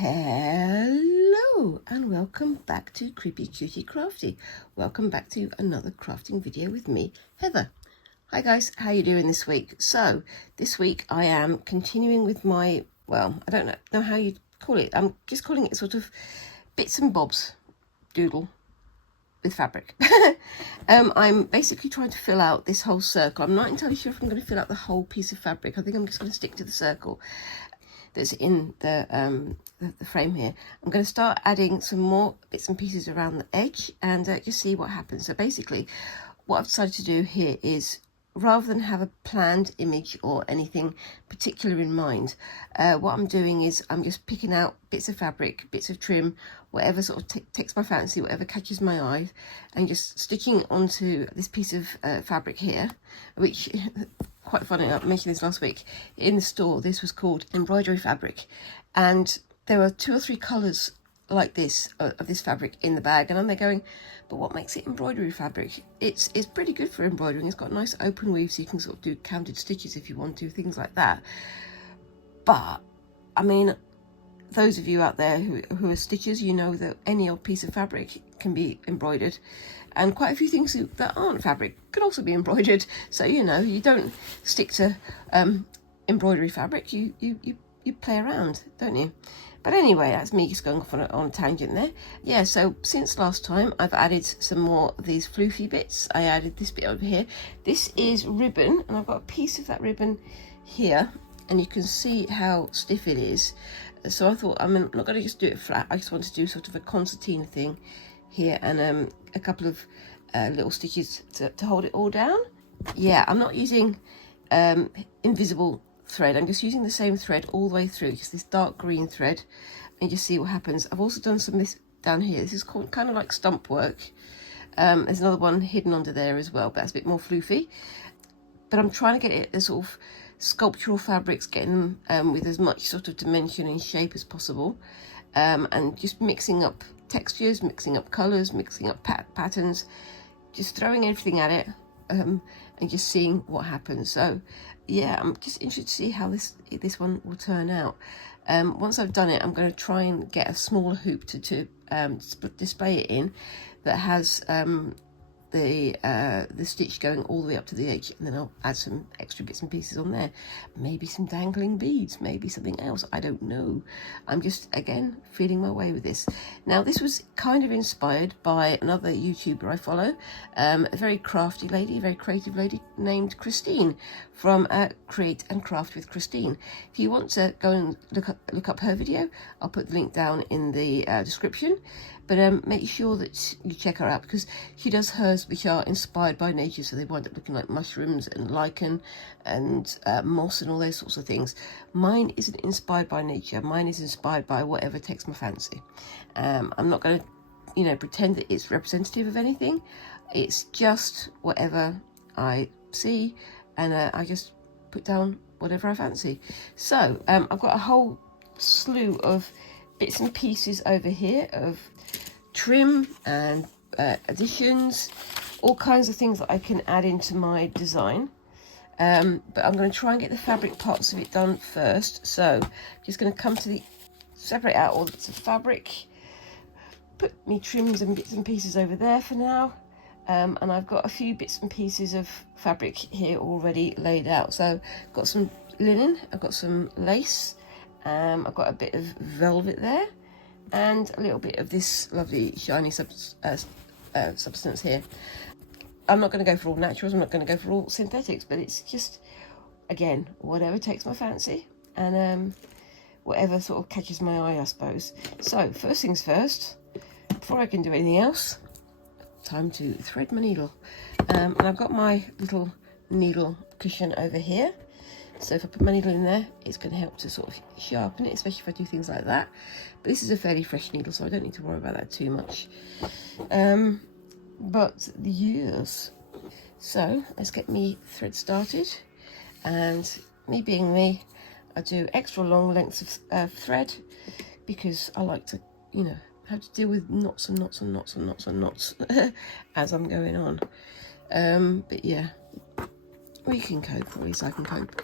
Hello and welcome back to Creepy Cutie Crafty. Welcome back to another crafting video with me, Heather. Hi guys, how you doing this week? So this week I am continuing with my, well, I don't know how you call it. I'm just calling it sort of bits and bobs doodle with fabric. I'm basically trying to fill out this whole circle. I'm not entirely sure if I'm going to fill out the whole piece of fabric. I think I'm just going to stick to the circle that's in the frame here. I'm going to start adding some more bits and pieces around the edge and just see what happens. So basically what I've decided to do here is, rather than have a planned image or anything particular in mind, what I'm doing is I'm just picking out bits of fabric, bits of trim, whatever sort of takes my fancy, whatever catches my eye, and just stitching onto this piece of fabric here, which quite funny, I mentioned this last week, in the store this was called embroidery fabric, and there were 2 or 3 colours like this of this fabric in the bag, and I'm there going, but what makes it embroidery fabric? It's pretty good for embroidering. It's got a nice open weave, so you can sort of do counted stitches if you want to, things like that. But I mean, those of you out there who are stitchers, you know that any old piece of fabric can be embroidered, and quite a few things that aren't fabric can also be embroidered. So you know, you don't stick to embroidery fabric, you play around, don't you? But anyway, that's me just going off on a tangent there. Yeah, so since last time I've added some more of these floofy bits. I added this bit over here. This is ribbon, and I've got a piece of that ribbon here, and you can see how stiff it is. So I thought, I'm not going to just do it flat. I just want to do sort of a concertina thing here, and a couple of little stitches to hold it all down. Yeah, I'm not using invisible thread. I'm just using the same thread all the way through, just this dark green thread, and just see what happens. I've also done some of this down here. This is called kind of like stump work. There's another one hidden under there as well, but that's a bit more floofy. But I'm trying to get it as sort of sculptural fabrics, getting them with as much sort of dimension and shape as possible, and just mixing up textures, mixing up colors, mixing up patterns, just throwing everything at it, and just seeing what happens. So yeah, I'm just interested to see how this one will turn out. Once I've done it, I'm going to try and get a smaller hoop to display it in, that has the stitch going all the way up to the edge, and then I'll add some extra bits and pieces on there, maybe some dangling beads, maybe something else, I don't know. I'm just, again, feeling my way with this. Now this was kind of inspired by another YouTuber I follow, a very crafty lady, very creative lady named Christine from Create and Craft with Christine. If you want to go and look up her video, I'll put the link down in the description. But make sure that you check her out, because she does hers which are inspired by nature, so they wind up looking like mushrooms and lichen and moss and all those sorts of things. Mine isn't inspired by nature. Mine is inspired by whatever takes my fancy. I'm not going to, you know, pretend that it's representative of anything. It's just whatever I see, and I just put down whatever I fancy. So I've got a whole slew of bits and pieces over here of trim and additions, all kinds of things that I can add into my design, but I'm going to try and get the fabric parts of it done first. So I'm just going to come to separate out all the bits of fabric, put me trims and bits and pieces over there for now, and I've got a few bits and pieces of fabric here already laid out. So I've got some linen, I've got some lace, I've got a bit of velvet there, and a little bit of this lovely shiny substance here. I'm not going to go for all naturals, I'm not going to go for all synthetics, but it's just, again, whatever takes my fancy, and whatever sort of catches my eye, I suppose. So first things first, before I can do anything else, time to thread my needle. And I've got my little needle cushion over here. So if I put my needle in there, it's going to help to sort of sharpen it, especially if I do things like that. But this is a fairly fresh needle, so I don't need to worry about that too much. But yes, so let's get me thread started. And me being me, I do extra long lengths of thread, because I like to, you know, have to deal with knots and knots and knots and knots and knots as I'm going on. But yeah, we can cope, or at least I can cope.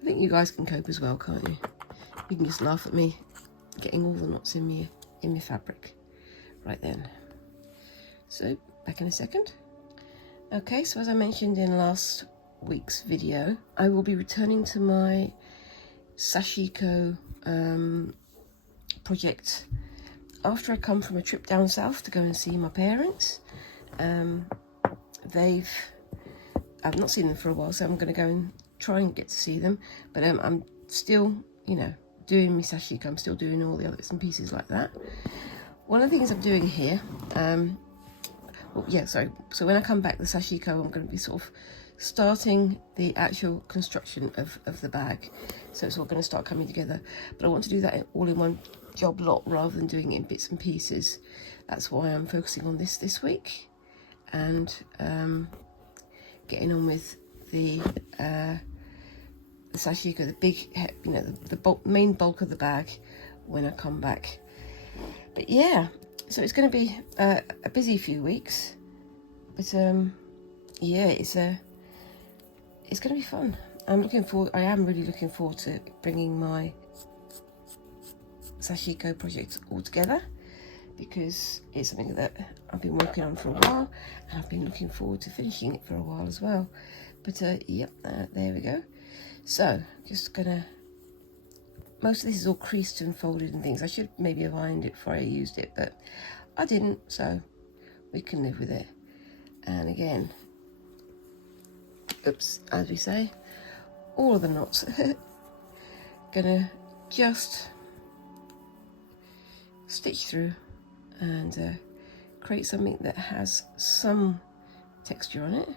I think you guys can cope as well, can't you? You can just laugh at me getting all the knots in my fabric right then. So back in a second. Okay, so as I mentioned in last week's video, I will be returning to my Sashiko project after I come from a trip down south to go and see my parents. I've not seen them for a while, so I'm going to go and try and get to see them, but I'm still, you know, doing my Sashiko. I'm still doing all the other bits and pieces like that. One of the things I'm doing here, so when I come back, the Sashiko, I'm going to be sort of starting the actual construction of the bag, so it's all going to start coming together, but I want to do that all in one job lot rather than doing it in bits and pieces. That's why I'm focusing on this week, and getting on with the Sashiko, the big, you know, the main bulk of the bag when I come back. But yeah, so it's going to be a busy few weeks, but yeah, it's going to be fun. I am really looking forward to bringing my Sashiko project all together, because it's something that I've been working on for a while, and I've been looking forward to finishing it for a while as well. But yep, there we go. So just gonna, most of this is all creased and folded and things. I should maybe have ironed it before I used it, but I didn't, so we can live with it. And again, oops, as we say, all of the knots. Gonna just stitch through and create something that has some texture on it.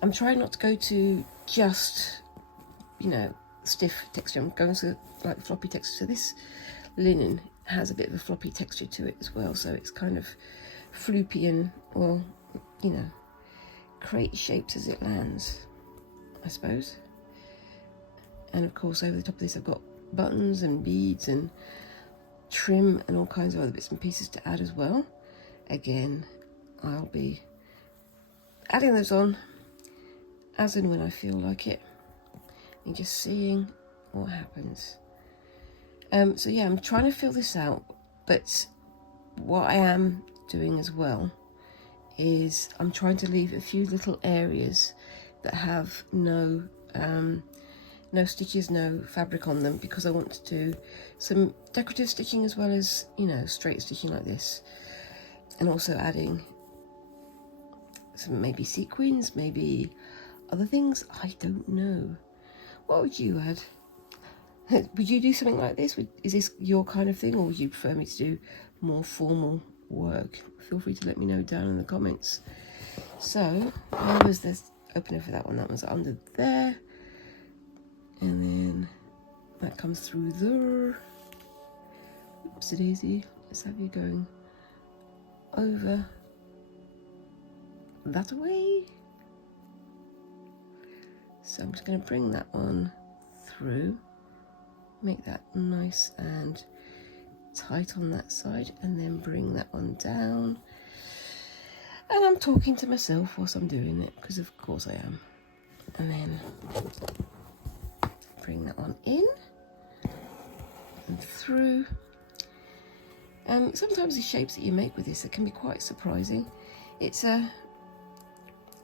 I'm trying not to go to just, you know, stiff texture. I'm going to like floppy texture. So this linen has a bit of a floppy texture to it as well, so it's kind of floopy and, well, you know, create shapes as it lands, I suppose. And of course over the top of this I've got buttons and beads and trim and all kinds of other bits and pieces to add as well. Again, I'll be adding those on as and when I feel like it, and just seeing what happens. So yeah, I'm trying to fill this out, but what I am doing as well is I'm trying to leave a few little areas that have no stitches, no fabric on them, because I want to do some decorative stitching as well as, you know, straight stitching like this, and also adding some maybe sequins, maybe other things. I don't know. What would you add? Would you do something like this? Is this your kind of thing, or would you prefer me to do more formal work? Feel free to let me know down in the comments. So where was this opener for that one? That was under there, and then that comes through there. Oopsie daisy. Let's have you going over that way. So I'm just going to bring that one through, make that nice and tight on that side, and then bring that one down. And I'm talking to myself whilst I'm doing it, because of course I am. And then bring that one in and through. Sometimes the shapes that you make with this, it can be quite surprising. It's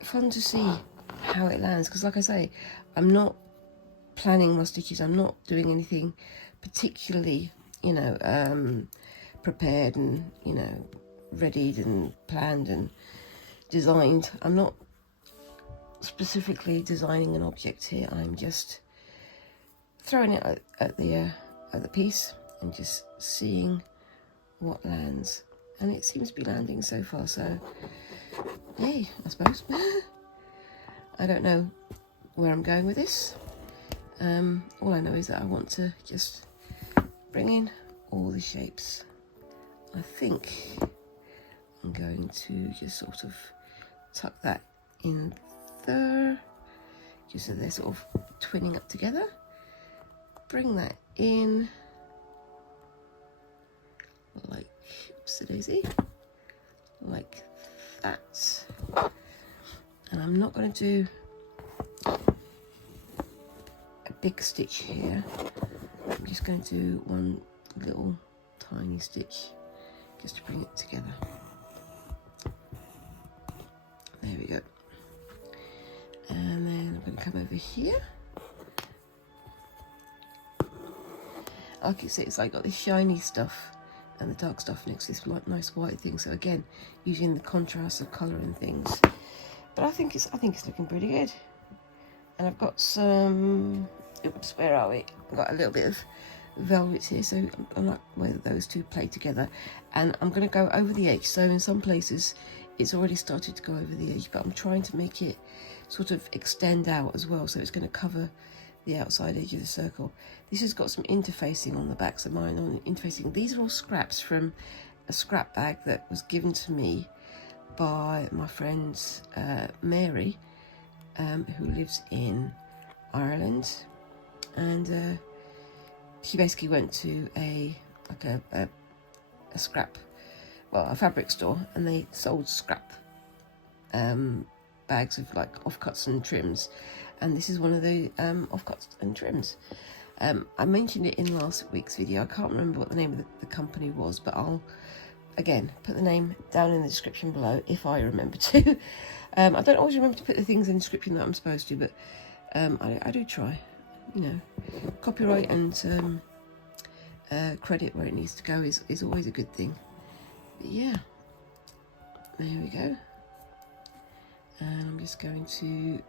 fun to see how it lands, because like I say, I'm not planning my stitches. I'm not doing anything particularly, you know, prepared and, you know, readied and planned and designed. I'm not specifically designing an object here. I'm just throwing it at the piece and just seeing what lands, and it seems to be landing so far, so yay, I suppose. I don't know where I'm going with this. All I know is that I want to just bring in all the shapes. I think I'm going to just sort of tuck that in there, just so they're sort of twinning up together. Bring that in like, oopsie daisy, like that. And I'm not going to do big stitch here. I'm just going to do one little tiny stitch just to bring it together. There we go. And then I'm going to come over here. Like you see, it's like got this shiny stuff and the dark stuff next to this like nice white thing. So again, using the contrast of colour and things. But I think it's looking pretty good. And I've got some, oops, where are we? I've got a little bit of velvet here, so I like where those two play together. And I'm going to go over the edge. So in some places it's already started to go over the edge, but I'm trying to make it sort of extend out as well, so it's going to cover the outside edge of the circle. This has got some interfacing on the backs of mine. On interfacing, these are all scraps from a scrap bag that was given to me by my friend Mary, who lives in Ireland, and she basically went to a scrap, well, a fabric store, and they sold scrap bags of like offcuts and trims, and this is one of the offcuts and trims. I mentioned it in last week's video. I can't remember what the name of the company was, but I'll again put the name down in the description below if I remember to. I don't always remember to put the things in the description that I'm supposed to, but I do try. You know, copyright and credit where it needs to go is always a good thing. But yeah, there we go. And I'm just going to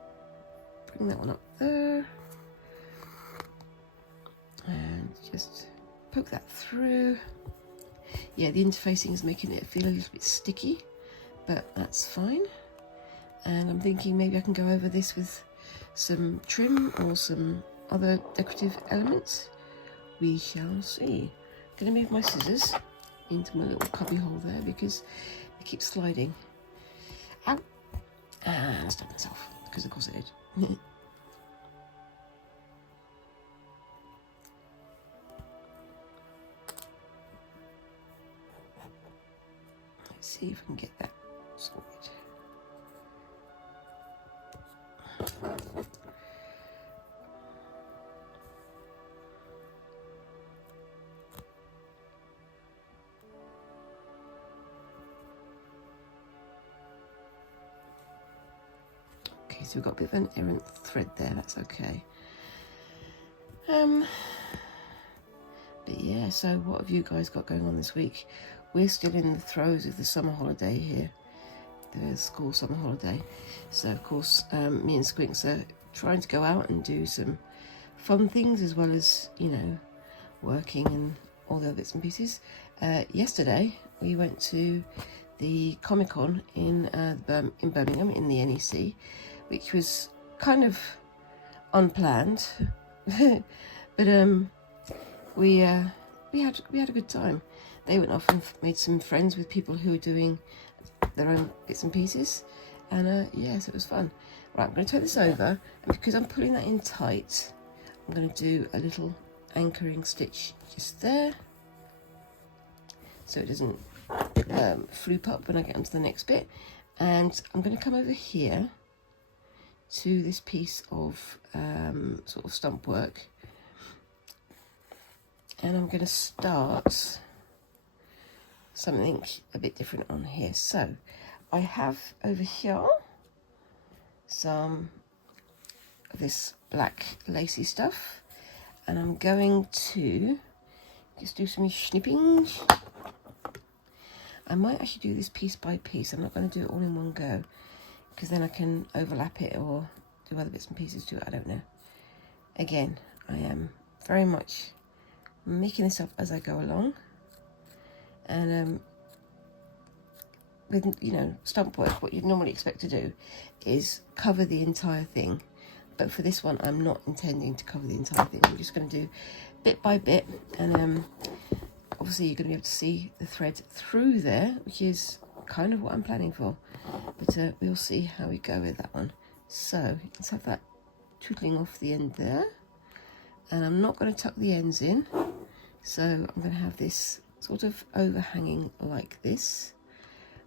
bring that one up there and just poke that through. Yeah, the interfacing is making it feel a little bit sticky, but that's fine. And I'm thinking maybe I can go over this with some trim or some other decorative elements. We shall see. I'm going to move my scissors into my little cubby hole there because it keeps sliding. Ow! And stop myself, because of course I did. Let's see if we can get that sorted. Okay, so we've got a bit of an errant thread there, that's okay. But yeah, so what have you guys got going on this week? We're still in the throes of the summer holiday here, the school summer holiday. So of course, me and Squinks are trying to go out and do some fun things as well as, you know, working and all the other bits and pieces. Yesterday we went to the Comic-Con in Birmingham in the NEC, which was kind of unplanned, but we had a good time. They went off and made some friends with people who were doing their own bits and pieces, and yeah, so it was fun. Right, I'm going to turn this over, and because I'm pulling that in tight, I'm going to do a little anchoring stitch just there, so it doesn't floop up when I get onto the next bit. And I'm going to come over here to this piece of sort of stump work, and I'm going to start something a bit different on here. So I have over here some of this black lacy stuff, and I'm going to just do some snipping. I might actually do this piece by piece. I'm not going to do it all in one go, because then I can overlap it or do other bits and pieces to it. I don't know. Again, I am very much making this up as I go along. And with, you know, stump work, what you'd normally expect to do is cover the entire thing. But for this one, I'm not intending to cover the entire thing. I'm just going to do bit by bit. And obviously you're going to be able to see the thread through there, which is kind of what I'm planning for. But we'll see how we go with that one. So let's have that tootling off the end there. And I'm not going to tuck the ends in. So I'm going to have this sort of overhanging like this.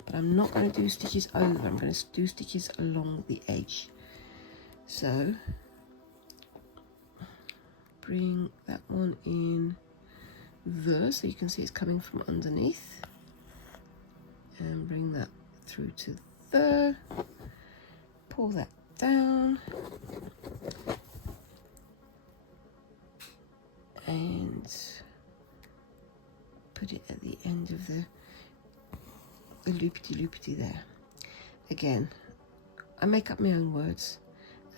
But I'm not going to do stitches over. I'm going to do stitches along the edge. So bring that one in there so you can see it's coming from underneath, and bring that through to there, pull that down, and put it at the end of the loopity there. Again, I make up my own words,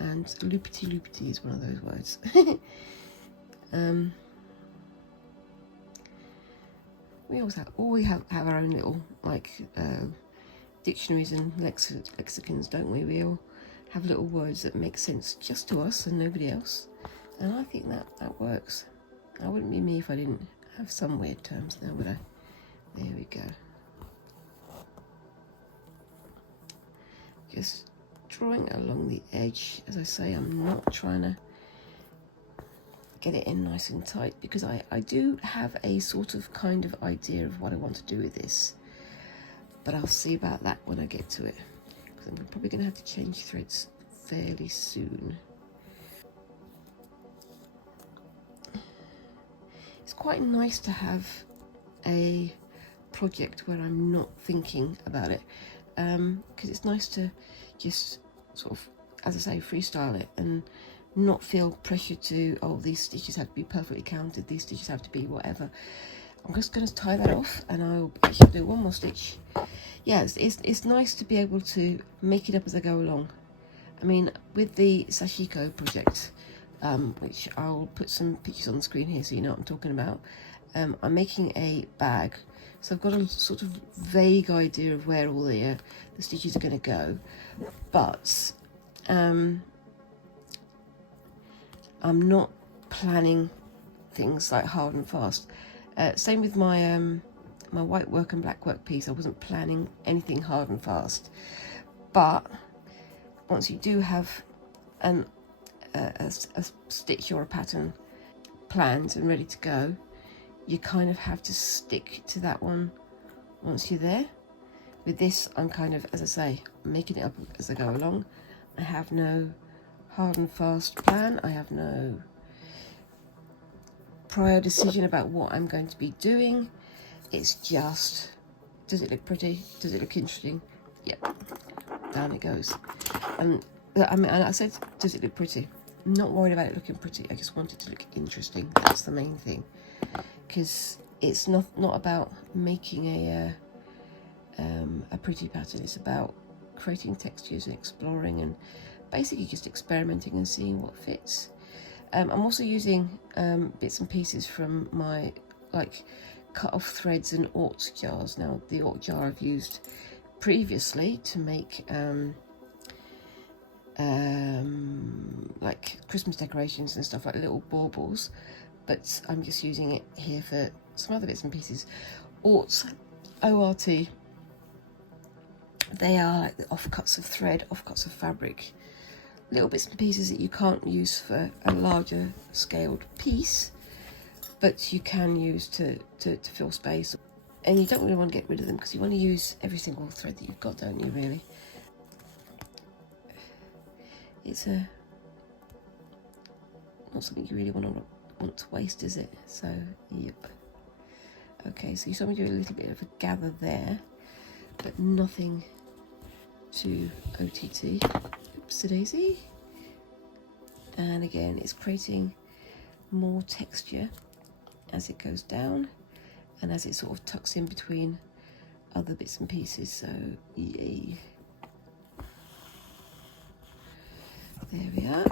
and loopity is one of those words. We always have our own little like dictionaries and lexicons, don't we? We all have little words that make sense just to us and nobody else, and I think that works. I wouldn't be me if I didn't have some weird terms now, would I? There we go. Just drawing along the edge. As I say, I'm not trying to get it in nice and tight, because I do have a sort of kind of idea of what I want to do with this, but I'll see about that when I get to it, because I'm probably going to have to change threads fairly soon. It's quite nice to have a project where I'm not thinking about it, because it's nice to just sort of, as I say, freestyle it and not feel pressure to, oh, these stitches have to be perfectly counted, these stitches have to be whatever. I'm just going to tie that off, and I'll actually do one more stitch. Yeah, it's nice to be able to make it up as I go along. I mean, with the Sashiko project, which I'll put some pictures on the screen here so you know what I'm talking about, I'm making a bag, so I've got a sort of vague idea of where all the stitches are going to go, but I'm not planning things like hard and fast. Same with my my white work and black work piece. I wasn't planning anything hard and fast, but once you do have a stitch or a pattern planned and ready to go, you kind of have to stick to that one once you're there. With this, I'm kind of, as I say, making it up as I go along. I have no hard and fast plan. I have no prior decision about what I'm going to be doing. It's just, does it look pretty? Does it look interesting? Yep, down it goes. And I mean, I said, does it look pretty? I'm not worried about it looking pretty. I just want it to look interesting. That's the main thing, because it's not about making a pretty pattern. It's about creating textures and exploring and basically just experimenting and seeing what fits. I'm also using bits and pieces from my like cut off threads and aught jars. Now, the aught jar I've used previously to make like Christmas decorations and stuff, like little baubles, but I'm just using it here for some other bits and pieces. Aught, O-R-T, they are like the offcuts of thread, offcuts of fabric, little bits and pieces that you can't use for a larger scaled piece, but you can use to fill space. And you don't really want to get rid of them, because you want to use every single thread that you've got, don't you, really? It's not something you really want to waste, is it? So, yep. Okay, so you saw me do a little bit of a gather there, but nothing too OTT. Oopsie-daisy. And again, it's creating more texture as it goes down and as it sort of tucks in between other bits and pieces. So, yay. There we are.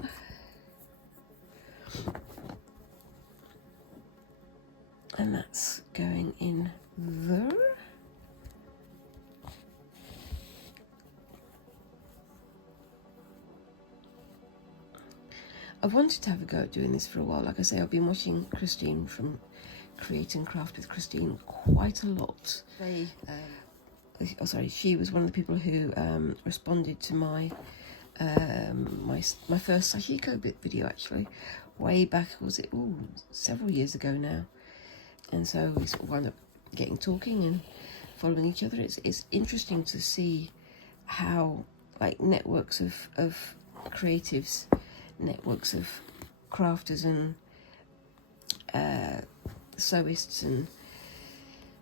And that's going in there. I've wanted to have a go at doing this for a while. Like I say, I've been watching Christine from Create and Craft with Christine quite a lot. She was one of the people who responded to my my first Sashiko bit video, actually, way back, was it several years ago now. And so we sort of wound up talking and following each other. It's interesting to see how, like, networks of creatives, networks of crafters and sewists and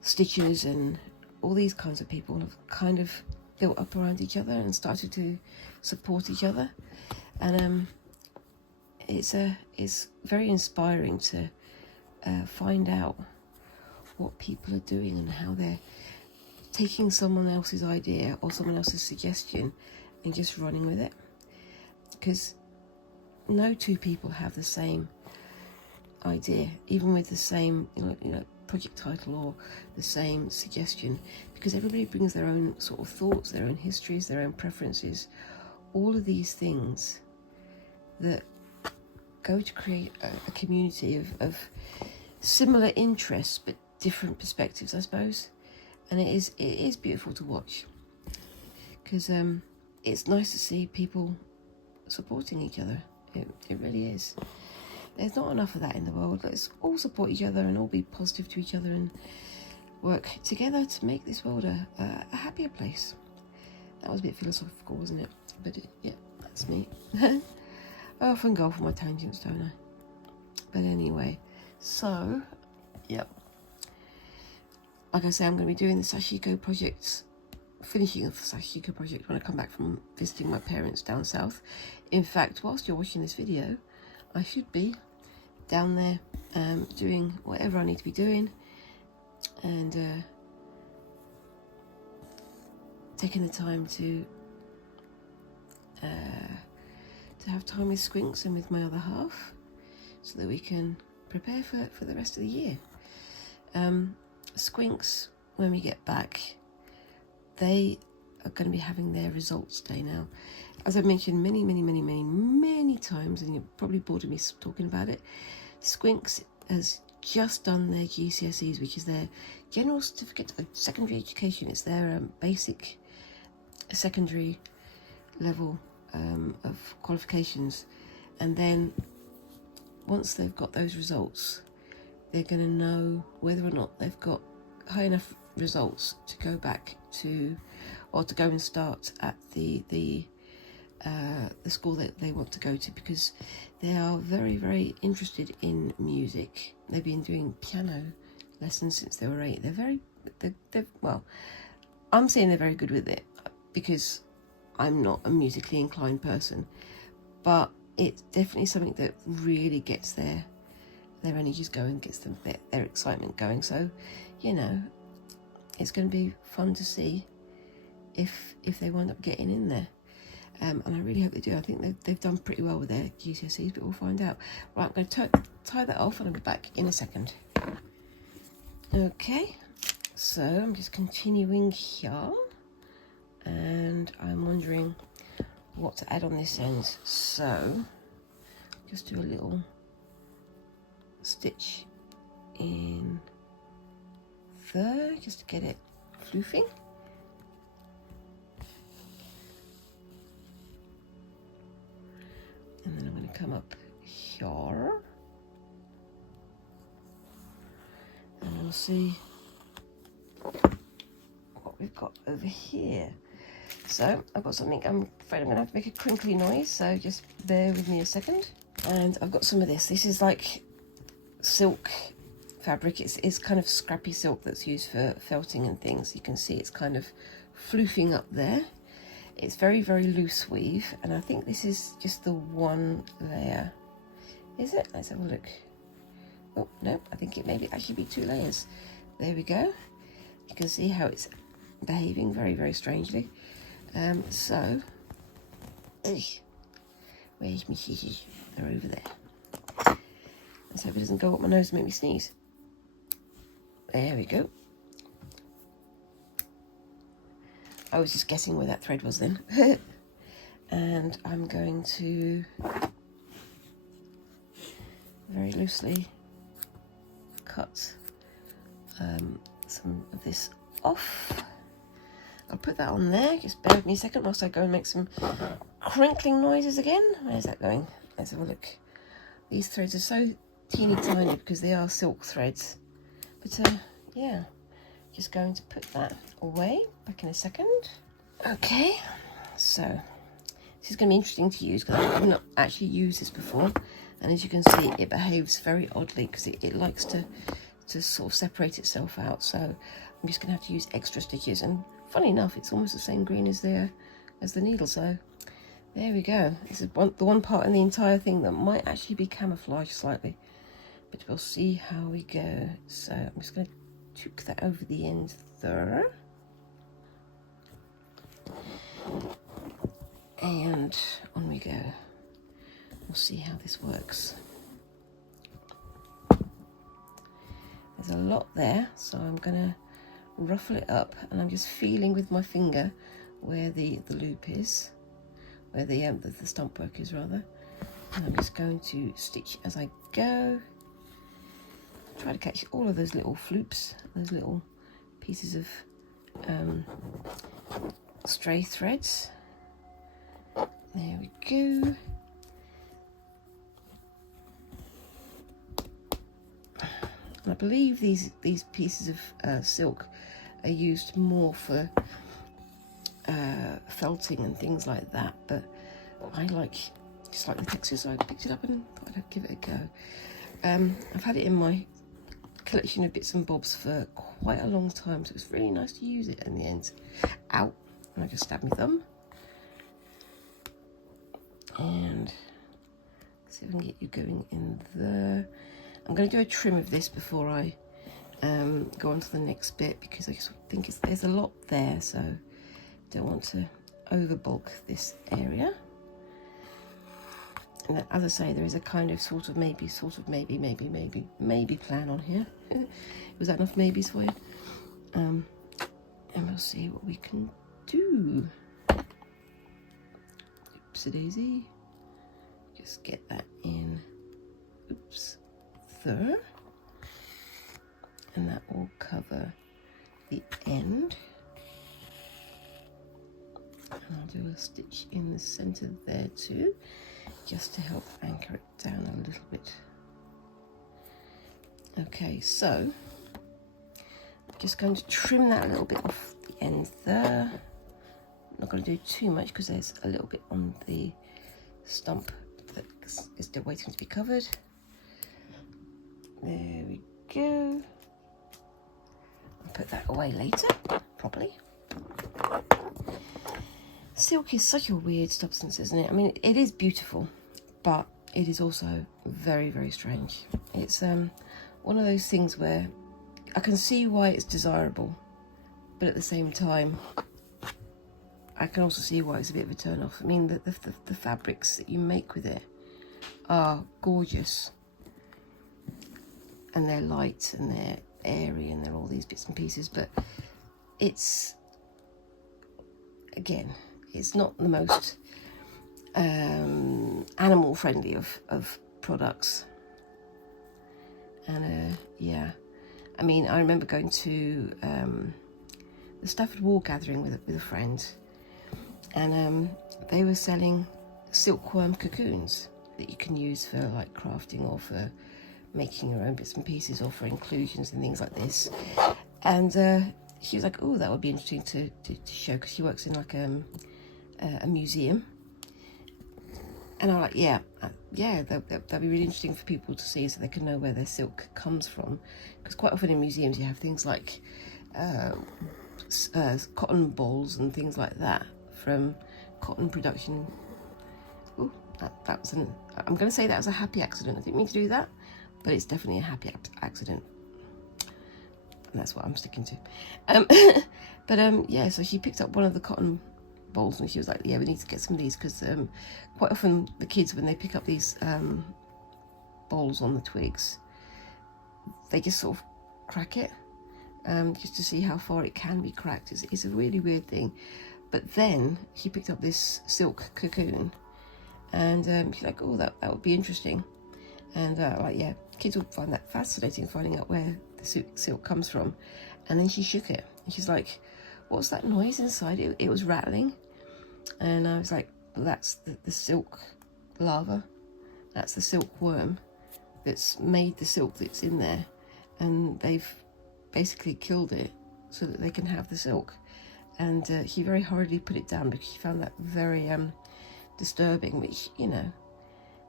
stitchers and all these kinds of people have kind of built up around each other and started to support each other. And it's very inspiring to find out what people are doing and how they're taking someone else's idea or someone else's suggestion and just running with it, because no two people have the same idea, even with the same project title or the same suggestion, because everybody brings their own sort of thoughts, their own histories, their own preferences, all of these things that go to create a community of similar interests but different perspectives, I suppose. And it is beautiful to watch, because it's nice to see people supporting each other. It really is. There's not enough of that in the world. Let's all support each other and all be positive to each other and work together to make this world a happier place. That was a bit philosophical, wasn't it? But yeah, that's me. I often go off on my tangents, don't I? But anyway, so, yep. Like I say, I'm going to be doing the Sashiko projects, finishing the Sashiko project when I come back from visiting my parents down south. In fact, whilst you're watching this video, I should be down there doing whatever I need to be doing, and taking the time to have time with Squinks and with my other half, so that we can prepare for the rest of the year. Squinks, when we get back, they are going to be having their results day now. As I've mentioned many times, and you're probably bored of me talking about it, Squinks has just done their GCSEs, which is their General Certificate of Secondary Education. It's their basic secondary level of qualifications. And then once they've got those results, they're going to know whether or not they've got high enough results to go back to, or to go and start at the school that they want to go to, because they are very interested in music. They've been doing piano lessons since they were 8. Well, I'm saying they're very good with it, because I'm not a musically inclined person, but it's definitely something that really gets their energies going, gets them their excitement going. So, it's going to be fun to see if they wind up getting in there. And I really hope they do. I think they've done pretty well with their GCSEs, but we'll find out. Right, I'm going to tie that off and I'll be back in a second. Okay, so I'm just continuing here, and I'm wondering what to add on this end. So just do a little stitch in there just to get it floofing. And then I'm going to come up here, and we'll see what we've got over here. So I've got something, I'm afraid I'm going to have to make a crinkly noise, so just bear with me a second. And I've got some of this. This is like silk fabric. It's kind of scrappy silk that's used for felting and things. You can see it's kind of floofing up there. It's very loose weave, and I think this is just the one layer. Is it? Let's have a look. Oh no, I think it may actually be 2 layers. There we go. You can see how it's behaving very strangely. So where's my scissors? They're over there. Let's hope it doesn't go up my nose and make me sneeze. There we go. I was just guessing where that thread was then. And I'm going to very loosely cut some of this off. I'll put that on there. Just bear with me a second whilst I go and make some crinkling noises again. Where's that going? Let's have a look. These threads are so teeny tiny because they are silk threads. But yeah, just going to put that away. Back in a second. Okay, so this is going to be interesting to use because I've not actually used this before. And as you can see, it behaves very oddly because it likes to sort of separate itself out. So I'm just going to have to use extra stitches. And funny enough, it's almost the same green as the needle. So there we go. This is the one part in the entire thing that might actually be camouflaged slightly. But we'll see how we go. So I'm just going to tuck that over the end there. And on we go. We'll see how this works. There's a lot there, so I'm going to ruffle it up, and I'm just feeling with my finger where the loop is, where the stump work is rather. And I'm just going to stitch as I go. Try to catch all of those little floops, those little pieces of stray threads. There we go. I believe these pieces of silk are used more for felting and things like that, but I just like the texture, so I picked it up and thought I'd give it a go. I've had it in my collection of bits and bobs for quite a long time, so it's really nice to use it in the end. Ow! And I just stabbed my thumb. And see if I can get you going in there. I'm going to do a trim of this before I go on to the next bit, because I just think there's a lot there, so don't want to overbulk this area. And as I say, there is a kind of sort of maybe plan on here. Was that enough maybes for you? And we'll see what we can do. Oopsie daisy. Just get that in. Oops. There. And that will cover the end. And I'll do a stitch in the center there too, just to help anchor it down a little bit. Okay, so I'm just going to trim that a little bit off the end there. I'm not going to do too much because there's a little bit on the stump that is still waiting to be covered. There we go. I'll put that away later, properly. Silk is such a weird substance, isn't it? I mean, it is beautiful, but it is also very, very strange. It's one of those things where I can see why it's desirable, but at the same time, I can also see why it's a bit of a turn-off. I mean, the fabrics that you make with it are gorgeous. And they're light and they're airy and they're all these bits and pieces, but it's, again, it's not the most animal friendly of products. And yeah, I mean, I remember going to the Stafford Wall gathering with a friend, and they were selling silkworm cocoons that you can use for like crafting or for making your own bits and pieces or for inclusions and things like this. And she was like, oh, that would be interesting to show, because she works in like a museum. And I'm like, yeah, that'd be really interesting for people to see, so they can know where their silk comes from. Because quite often in museums you have things like cotton balls and things like that from cotton production. Oh, that was I'm going to say that was a happy accident. I didn't mean to do that, but it's definitely a happy accident. And that's what I'm sticking to. But yeah, so she picked up one of the cotton balls and she was like, yeah, we need to get some of these, because quite often the kids, when they pick up these balls on the twigs, they just sort of crack it, just to see how far it can be cracked. It's a really weird thing. But then she picked up this silk cocoon, and she's like, oh, that would be interesting. And like, yeah, kids would find that fascinating, finding out where the silk comes from. And then she shook it, and she's like, what's that noise inside? It was rattling. And I was like, well, that's the silk larva. That's the silkworm that's made the silk that's in there. And they've basically killed it so that they can have the silk. And she very hurriedly put it down because she found that very disturbing, which, you know,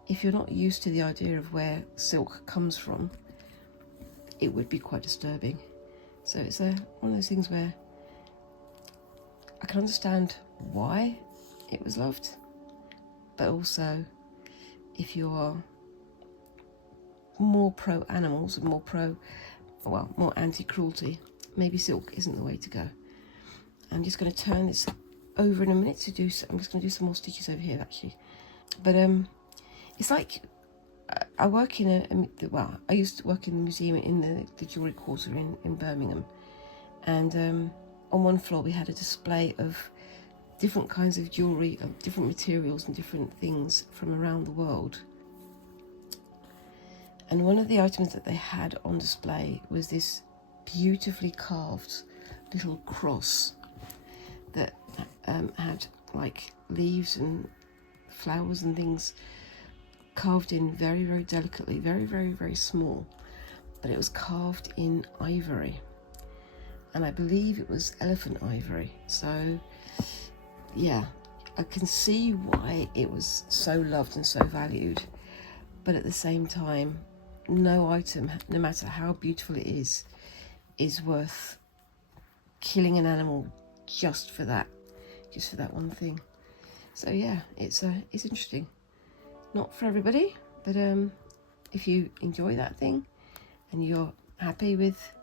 if you're not used to the idea of where silk comes from, it would be quite disturbing. So it's one of those things where I can understand why it was loved, but also if you are more pro animals and more anti-cruelty, maybe silk isn't the way to go. I'm just going to turn this over in a minute to do. I'm just going to do some more stitches over here actually. But it's like I work in I used to work in the museum in the jewellery quarter in Birmingham, and on one floor we had a display of different kinds of jewellery, of different materials and different things from around the world. And one of the items that they had on display was this beautifully carved little cross that had like leaves and flowers and things carved in very, very delicately, very, very, very small, but it was carved in ivory, and I believe it was elephant ivory. So yeah, I can see why it was so loved and so valued, but at the same time, no item, no matter how beautiful it is worth killing an animal just for that one thing. So yeah, it's interesting. Not for everybody, but if you enjoy that thing and you're happy with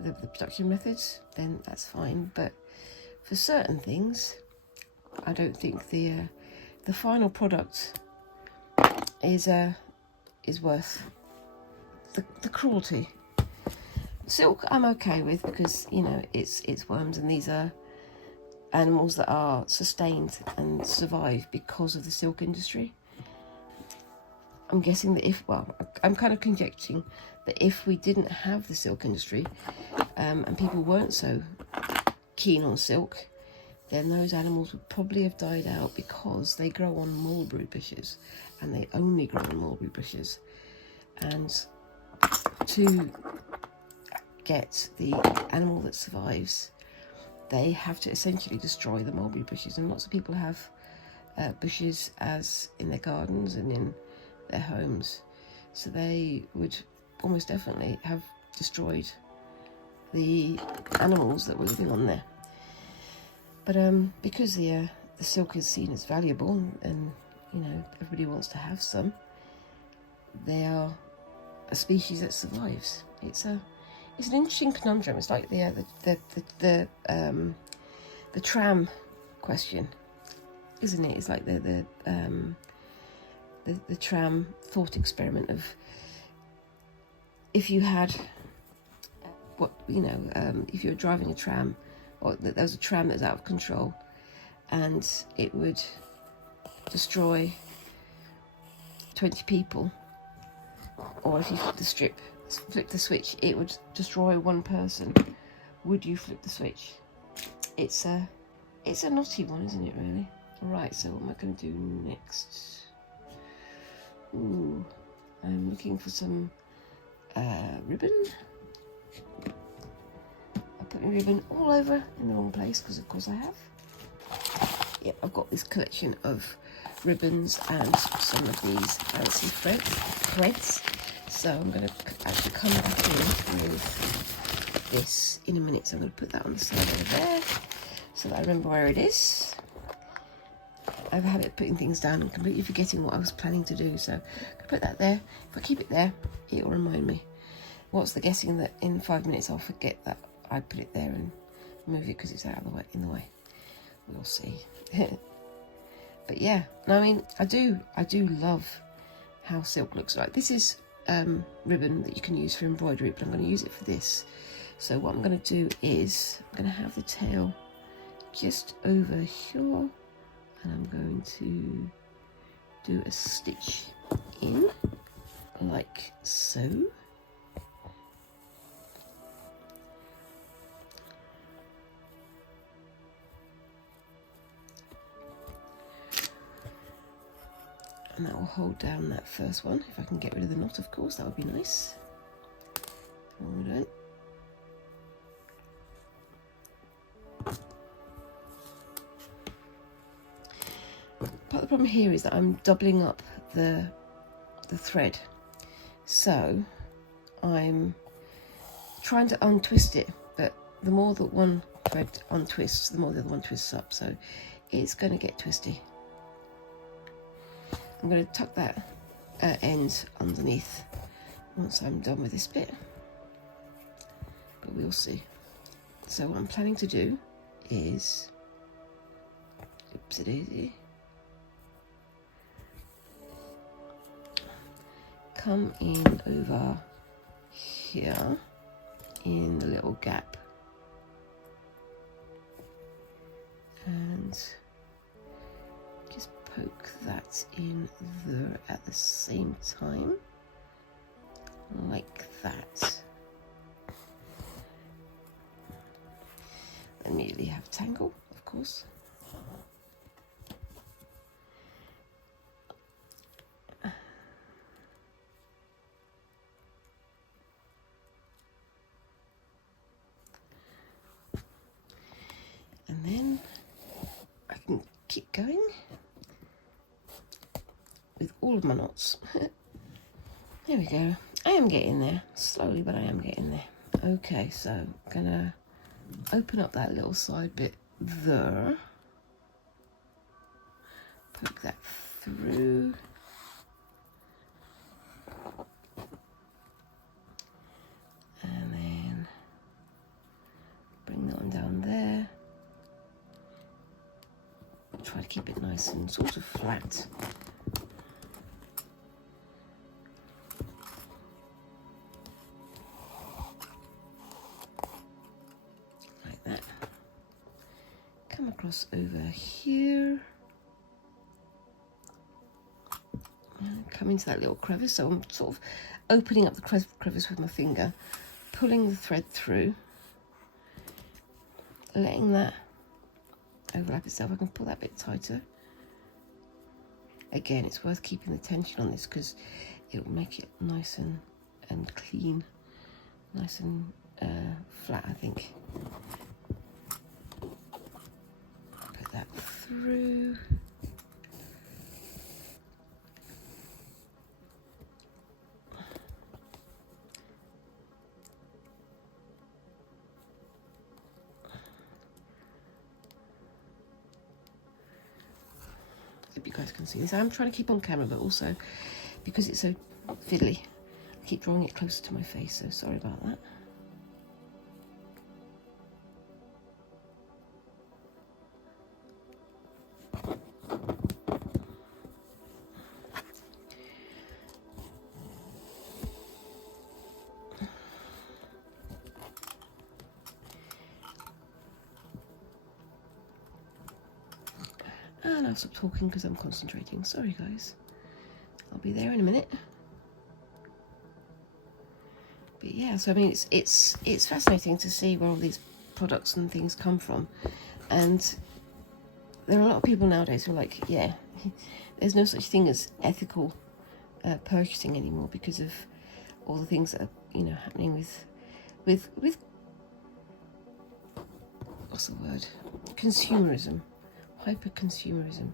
the production methods, then that's fine. But for certain things, I don't think the final product is worth the cruelty. Silk I'm okay with, because you know it's worms, and these are animals that are sustained and survive because of the silk industry. I'm guessing that I'm kind of conjecturing that if we didn't have the silk industry, and people weren't so keen on silk, then those animals would probably have died out, because they grow on mulberry bushes, and they only grow on mulberry bushes. And to get the animal that survives, they have to essentially destroy the mulberry bushes. And lots of people have bushes as in their gardens and in their homes, so they would almost definitely have destroyed the animals that were living on there. But because the silk is seen as valuable, and you know everybody wants to have some, they are a species that survives. It's an interesting conundrum. It's like the tram question, isn't it? It's like the tram thought experiment of, if you had if you were driving a tram, or there was a tram that was out of control and it would destroy 20 people, or if you flip the switch, it would destroy one person, would you flip the switch? It's a knotty one, isn't it, really? Alright, so what am I going to do next? Ooh, I'm looking for some ribbon. I put my ribbon all over in the wrong place, because of course I have. Yep, I've got this collection of ribbons and some of these fancy threads. So I'm going to actually come back in with this in a minute. So I'm going to put that on the side over there, so that I remember where it is. I have a habit of putting things down and completely forgetting what I was planning to do. So I'm going to put that there. If I keep it there, it will remind me. What's the guessing that in 5 minutes I'll forget that I put it there and move it because it's out of the way, in the way. We'll see. But yeah, I mean, I do love how silk looks like. This is ribbon that you can use for embroidery, but I'm going to use it for this. So what I'm going to do is I'm going to have the tail just over here, and I'm going to do a stitch in like so. And that will hold down that first one. If I can get rid of the knot, of course, that would be nice. Come on, Part of the problem here is that I'm doubling up the thread. So I'm trying to untwist it, but the more that one thread untwists, the more the other one twists up, so it's going to get twisty. I'm going to tuck that end underneath once I'm done with this bit, but we'll see. So what I'm planning to do is, oopsie-daisy, come in over here in the little gap and just poke that in there at the same time, like that. Immediately have a tangle, of course. And then I can keep going with all of my knots. There we go. I am getting there, slowly, but I am getting there. Okay, so I'm gonna open up that little side bit there, poke that through, and then bring that one down there. Try to keep it nice and sort of flat. Like that. Come across over here. And come into that little crevice. So I'm sort of opening up the crevice with my finger, pulling the thread through, letting that overlap itself. I can pull that bit tighter. Again, it's worth keeping the tension on this because it will make it nice and clean, nice and flat, I think. Put that through. Hope you guys can see this. I'm trying to keep on camera, but also because it's so fiddly, I keep drawing it closer to my face, so sorry about that. And I'll stop talking because I'm concentrating. Sorry guys. I'll be there in a minute. But yeah, so I mean it's fascinating to see where all these products and things come from. And there are a lot of people nowadays who are like, yeah, there's no such thing as ethical purchasing anymore because of all the things that are, you know, happening with what's the word? Consumerism. Hyper-consumerism.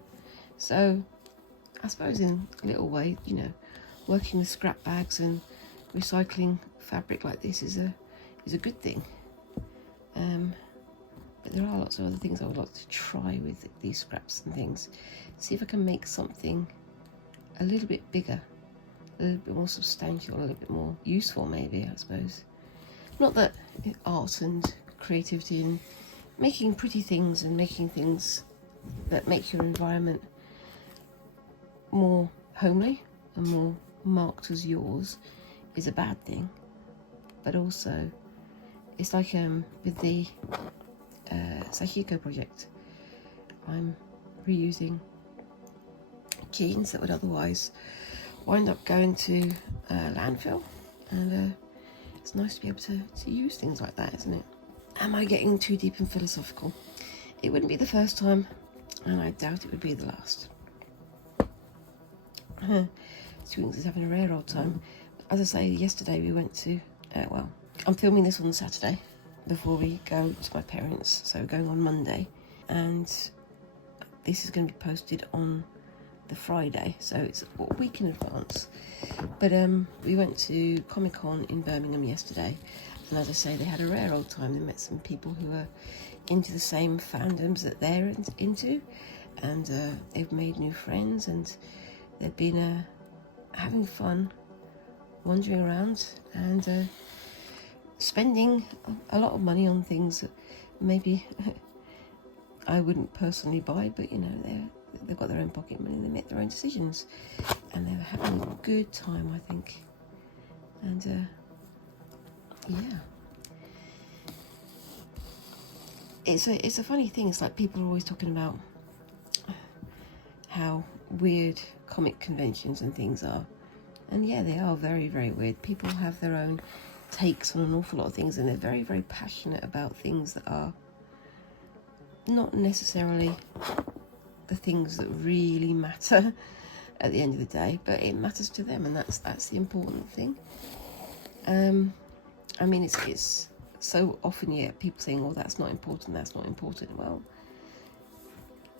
So I suppose in a little way, you know, working with scrap bags and recycling fabric like this is a good thing. But there are lots of other things I would like to try with these scraps and things. See if I can make something a little bit bigger, a little bit more substantial, a little bit more useful maybe, I suppose. Not that art and creativity and making pretty things and making things that make your environment more homely and more marked as yours is a bad thing, but also it's like with the Sashiko project, I'm reusing jeans that would otherwise wind up going to landfill, and it's nice to be able to use things like that, isn't it? Am I getting too deep and philosophical? It wouldn't be the first time, and I doubt it would be the last. Students is having a rare old time. As I say, yesterday we went to, well, I'm filming this on Saturday before we go to my parents', so we're going on Monday, and this is going to be posted on the Friday, so it's a week in advance. But we went to Comic-Con in Birmingham yesterday, and as I say, they had a rare old time. They met some people who are into the same fandoms that they're into, and they've made new friends, and they've been having fun wandering around and spending a lot of money on things that maybe I wouldn't personally buy, but you know, they've got their own pocket money and they make their own decisions, and they're having a good time, I think. And yeah, it's a funny thing. It's like people are always talking about how weird comic conventions and things are, and yeah, they are very, very weird. People have their own takes on an awful lot of things, and they're very, very passionate about things that are not necessarily the things that really matter at the end of the day, but it matters to them, and that's the important thing. I mean, it's so often you get people saying, oh, that's not important, that's not important. Well,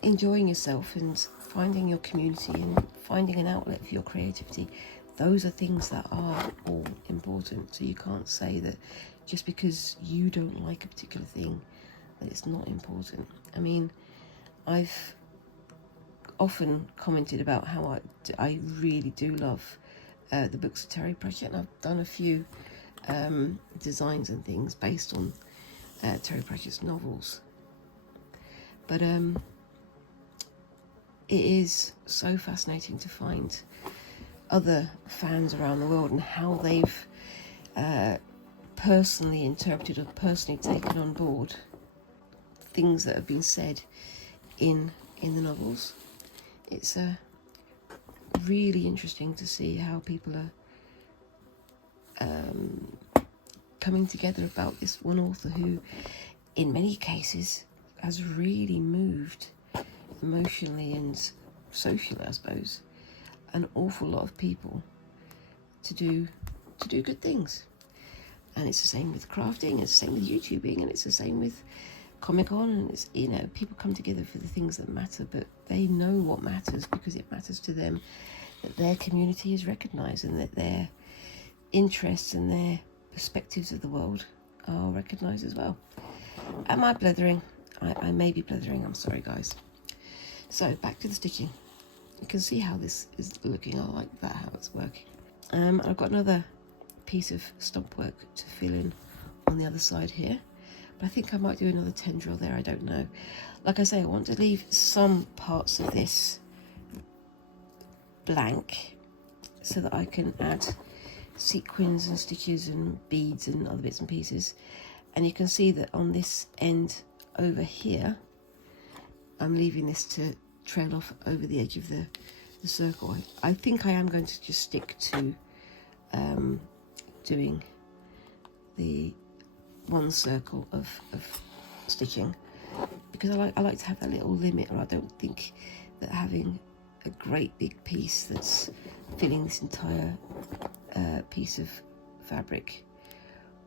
enjoying yourself and finding your community and finding an outlet for your creativity, those are things that are all important. So you can't say that just because you don't like a particular thing that it's not important. I mean, I've often commented about how I really do love the books of Terry Pratchett, and I've done a few designs and things based on Terry Pratchett's novels. But it is so fascinating to find other fans around the world and how they've personally interpreted or personally taken on board things that have been said in the novels. It's really interesting to see how people are coming together about this one author who, in many cases, has really moved emotionally and socially, I suppose, an awful lot of people to do good things. And it's the same with crafting, it's the same with YouTubing, and it's the same with Comic-Con, and it's, you know, people come together for the things that matter, but they know what matters because it matters to them that their community is recognised and that their interests and their perspectives of the world are recognised as well. Am I blethering? I may be blethering, I'm sorry guys. So back to the stitching. You can see how this is looking. I like that, how it's working. I've got another piece of stump work to fill in on the other side here, but I think I might do another tendril there, I don't know. Like I say, I want to leave some parts of this blank so that I can add sequins and stitches and beads and other bits and pieces. And you can see that on this end over here, I'm leaving this to trail off over the edge of the circle. I think I am going to just stick to doing the one circle of stitching, because I like to have that little limit, or I don't think that having a great big piece that's filling this entire piece of fabric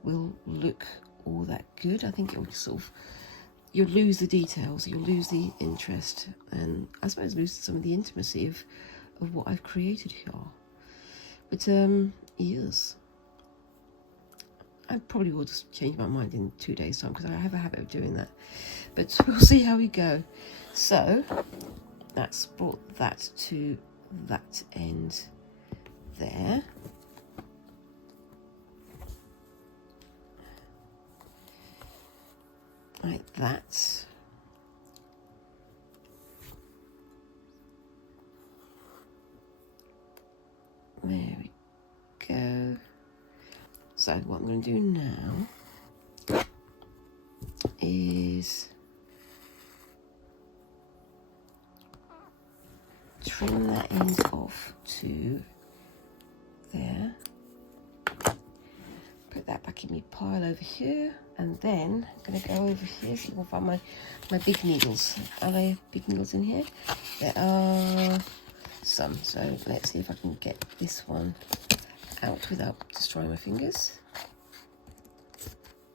will look all that good. I think it will sort of, you'll lose the details, you'll lose the interest, and I suppose lose some of the intimacy of what I've created here. But yes, I probably will just change my mind in 2 days' time, because I have a habit of doing that. But we'll see how we go. So that's brought that to that end there. Like that. There we go. So what I'm going to do now is trim that end off to there. Put that back in my pile over here, and then I'm going to go over here so I can find my big needles. Are there big needles in here? There are some. So let's see if I can get this one out without destroying my fingers.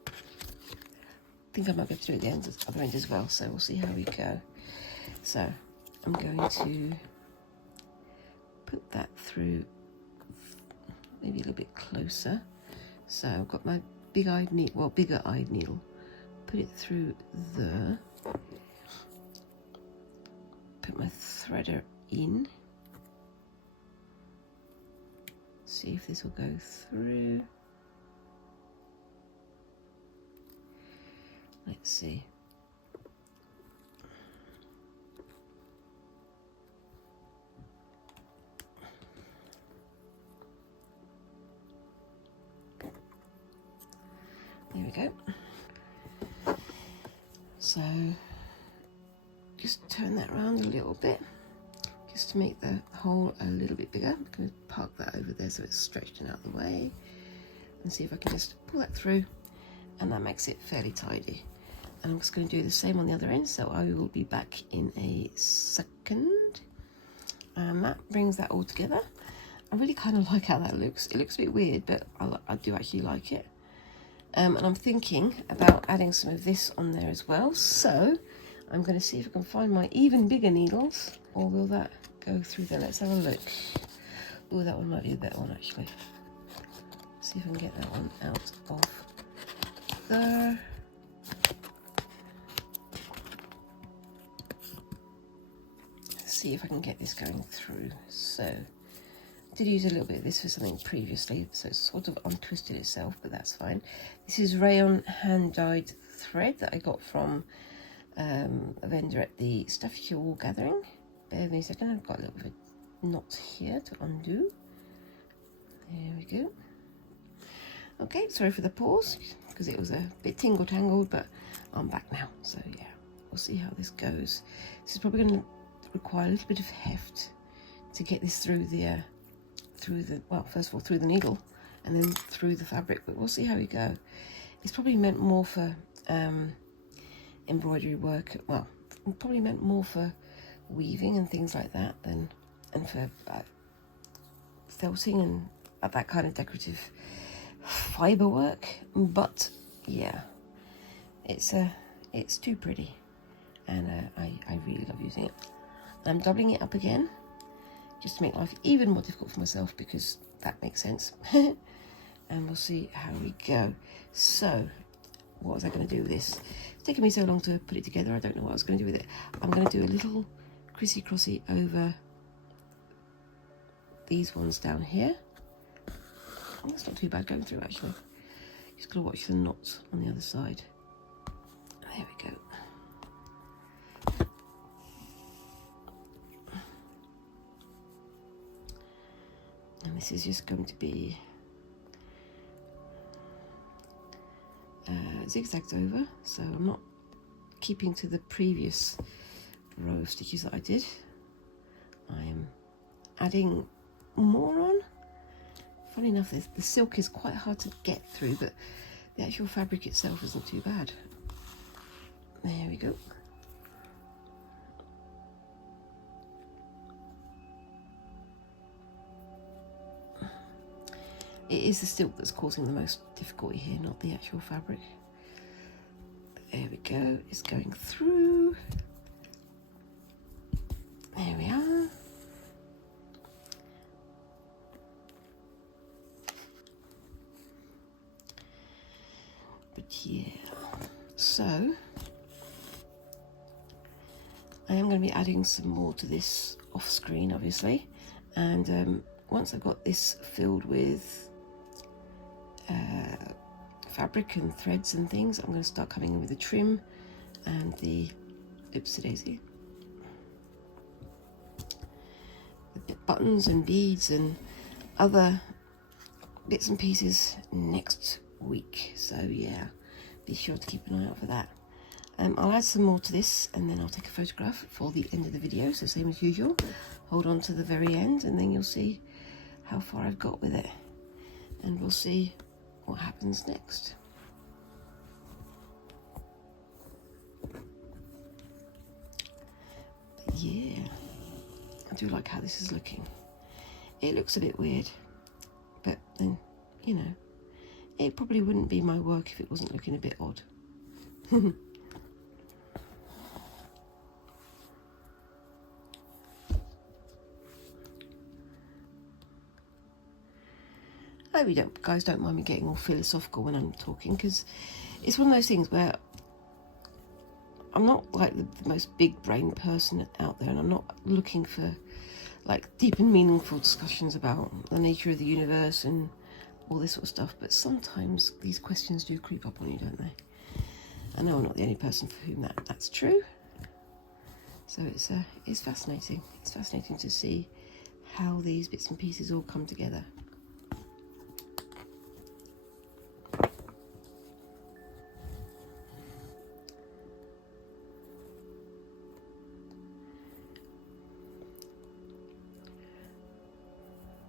I think I might be able to do it at the other end as well, so we'll see how we go. So I'm going to put that through maybe a little bit closer. So I've got my bigger-eyed needle, put it through there, put my threader in, see if this will go through. Let's see. There we go. So just turn that around a little bit, just to make the hole a little bit bigger. I'm going to park that over there so it's stretched and out of the way, and see if I can just pull that through, and that makes it fairly tidy. And I'm just going to do the same on the other end, so I will be back in a second. And that brings that all together. I really kind of like how that looks. It looks a bit weird, but I do actually like it. And I'm thinking about adding some of this on there as well. So I'm going to see if I can find my even bigger needles, or will that go through there? Let's have a look. Oh, that one might be a better one actually. See if I can get that one out of there. See if I can get this going through. So I did use a little bit of this for something previously, so it's sort of untwisted itself, but that's fine. This is rayon hand-dyed thread that I got from a vendor at the Sashiko wool gathering. Bear with me a second, I've got a little bit of a knot here to undo. There we go. Okay, sorry for the pause, because it was a bit tingle-tangled, but I'm back now. So yeah, we'll see how this goes. This is probably going to require a little bit of heft to get this through the well, first of all through the needle and then through the fabric, but we'll see how we go. It's probably meant more for embroidery work, well, probably meant more for weaving and things like that than for felting and that kind of decorative fiber work. But yeah, it's too pretty, and I really love using it. I'm doubling it up again just to make life even more difficult for myself, because that makes sense. And we'll see how we go. So what was I going to do with this? It's taken me so long to put it together, I don't know what I was going to do with it. I'm going to do a little crissy crossy over these ones down here. Oh, that's not too bad going through actually. Just got to watch the knots on the other side. There we go. And this is just going to be zigzagged over, so I'm not keeping to the previous row of stitches that I did. I am adding more on. Funny enough, the silk is quite hard to get through, but the actual fabric itself isn't too bad. There we go. It is the silk that's causing the most difficulty here, not the actual fabric. There we go, it's going through. There we are. But yeah, so I am going to be adding some more to this off screen, obviously. And once I've got this filled with fabric and threads and things, I'm going to start coming in with the trim and the daisy, the buttons and beads and other bits and pieces next week. So yeah, be sure to keep an eye out for that. I'll add some more to this, and then I'll take a photograph for the end of the video, so same as usual, hold on to the very end, and then you'll see how far I've got with it, and we'll see what happens next. But yeah, I do like how this is looking. It looks a bit weird, but then, you know, it probably wouldn't be my work if it wasn't looking a bit odd. I hope you guys don't mind me getting all philosophical when I'm talking, because it's one of those things where I'm not like the most big brain person out there, and I'm not looking for like deep and meaningful discussions about the nature of the universe and all this sort of stuff, but sometimes these questions do creep up on you, don't they? I know I'm not the only person for whom that's true. So it's fascinating. It's fascinating to see how these bits and pieces all come together.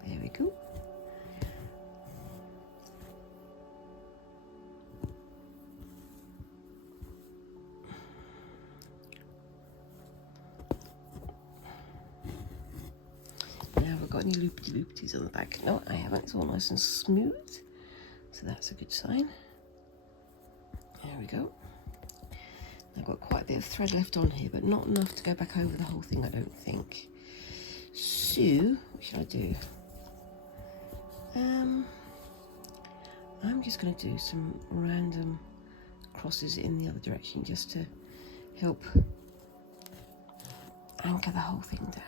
There we go. Got any loopy-loopies on the back? No, I haven't. It's all nice and smooth, so that's a good sign. There we go. I've got quite a bit of thread left on here, but not enough to go back over the whole thing, I don't think. So what should I do? I'm just going to do some random crosses in the other direction just to help anchor the whole thing down.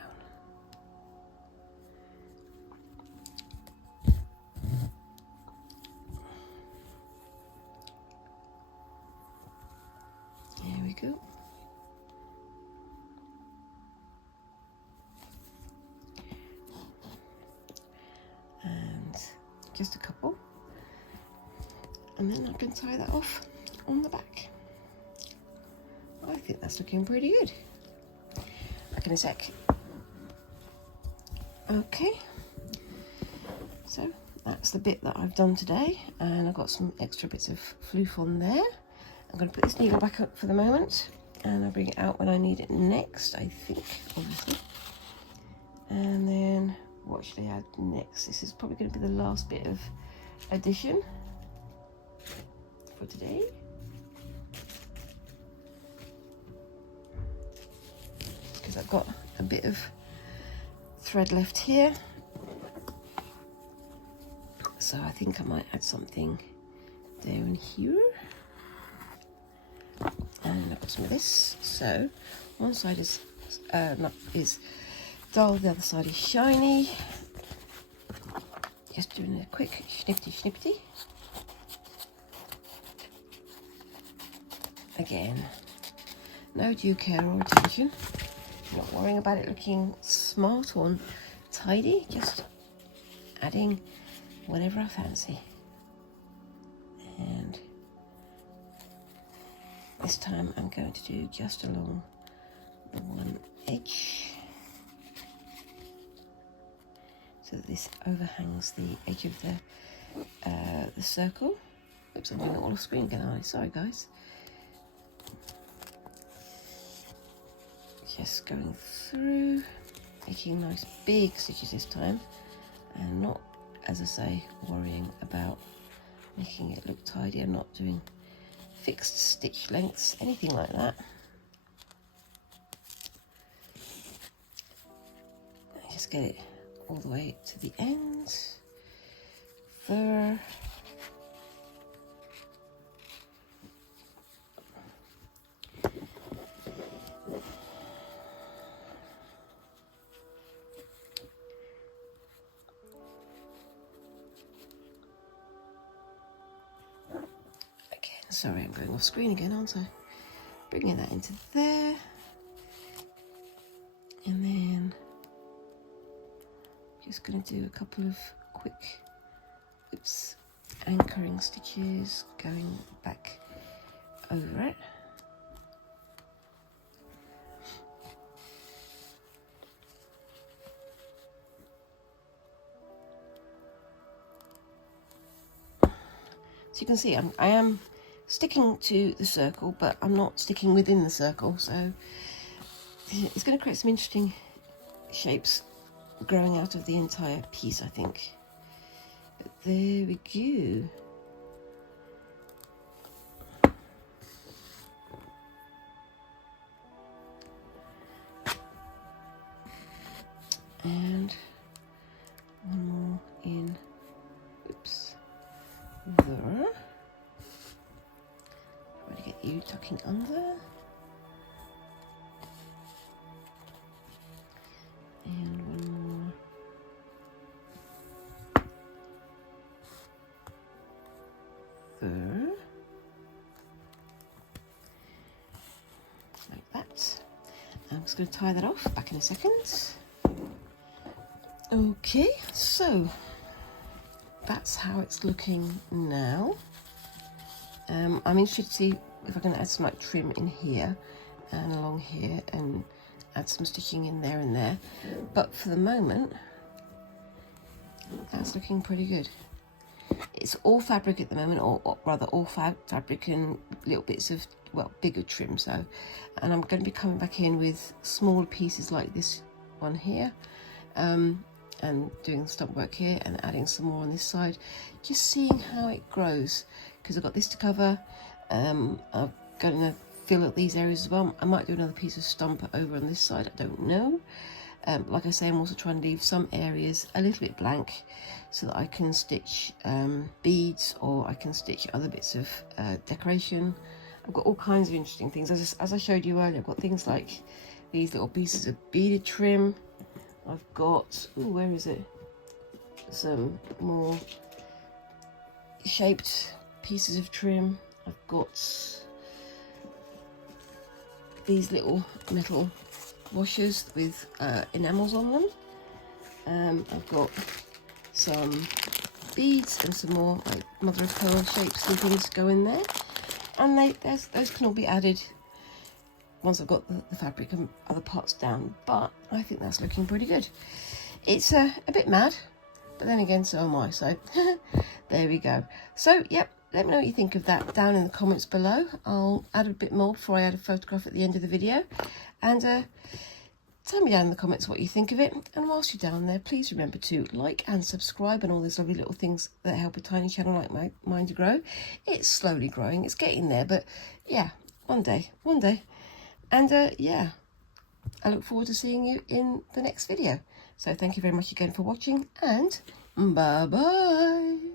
There we go. And just a couple. And then I can tie that off on the back. I think that's looking pretty good. Back in a sec. Okay. So that's the bit that I've done today, and I've got some extra bits of floof on there. I'm going to put this needle back up for the moment, and I'll bring it out when I need it next, I think, obviously. And then what should I add next? This is probably going to be the last bit of addition for today. Because I've got a bit of thread left here. So I think I might add something there and here. And I've got some of this. So one side is dull, the other side is shiny. Just doing a quick snippety. Again, no due care or attention. Not worrying about it looking smart or tidy, just adding whatever I fancy. And this time I'm going to do just along the one edge, so that this overhangs the edge of the circle. Oops, I'm doing it all off screen again, aren't I? Sorry guys. Just going through, making nice big stitches this time, and not, as I say, worrying about making it look tidy. I'm not doing fixed stitch lengths, anything like that. Just get it all the way to the end. Fur. Sorry, I'm going off screen again, aren't I? Bringing that into there. And then just going to do a couple of quick, anchoring stitches going back over it. So you can see I am sticking to the circle, but I'm not sticking within the circle, so it's going to create some interesting shapes growing out of the entire piece, I think. But there we go. And one more in, oops. there. Try to get you tucking under. And one more. There. Like that. I'm just going to tie that off, back in a second. Okay, so that's how it's looking now. I'm interested to see if I can add some like trim in here and along here and add some stitching in there and there. But for the moment, that's looking pretty good. It's all fabric at the moment, or rather all fabric and little bits of, well, bigger trim. So, and I'm going to be coming back in with smaller pieces like this one here, and doing the stump work here and adding some more on this side, just seeing how it grows, because I've got this to cover. I'm going to fill up these areas as well. I might do another piece of stump over on this side, I don't know. Like I say, I'm also trying to leave some areas a little bit blank so that I can stitch beads, or I can stitch other bits of decoration. I've got all kinds of interesting things. As I showed you earlier, I've got things like these little pieces of beaded trim. I've got, ooh, where is it? Some more shaped pieces of trim. I've got these little metal washers with enamels on them. I've got some beads and some more like mother of pearl shapes and things to go in there, and those can all be added once I've got the fabric and other parts down. But I think that's looking pretty good. It's a bit mad, but then again, so am I, so there we go. So yep, let me know what you think of that down in the comments below. I'll add a bit more before I add a photograph at the end of the video, and tell me down in the comments what you think of it. And whilst you're down there, please remember to like and subscribe and all those lovely little things that help a tiny channel like mine to grow. It's slowly growing, it's getting there, but yeah, one day. And yeah, I look forward to seeing you in the next video. So thank you very much again for watching, and bye bye.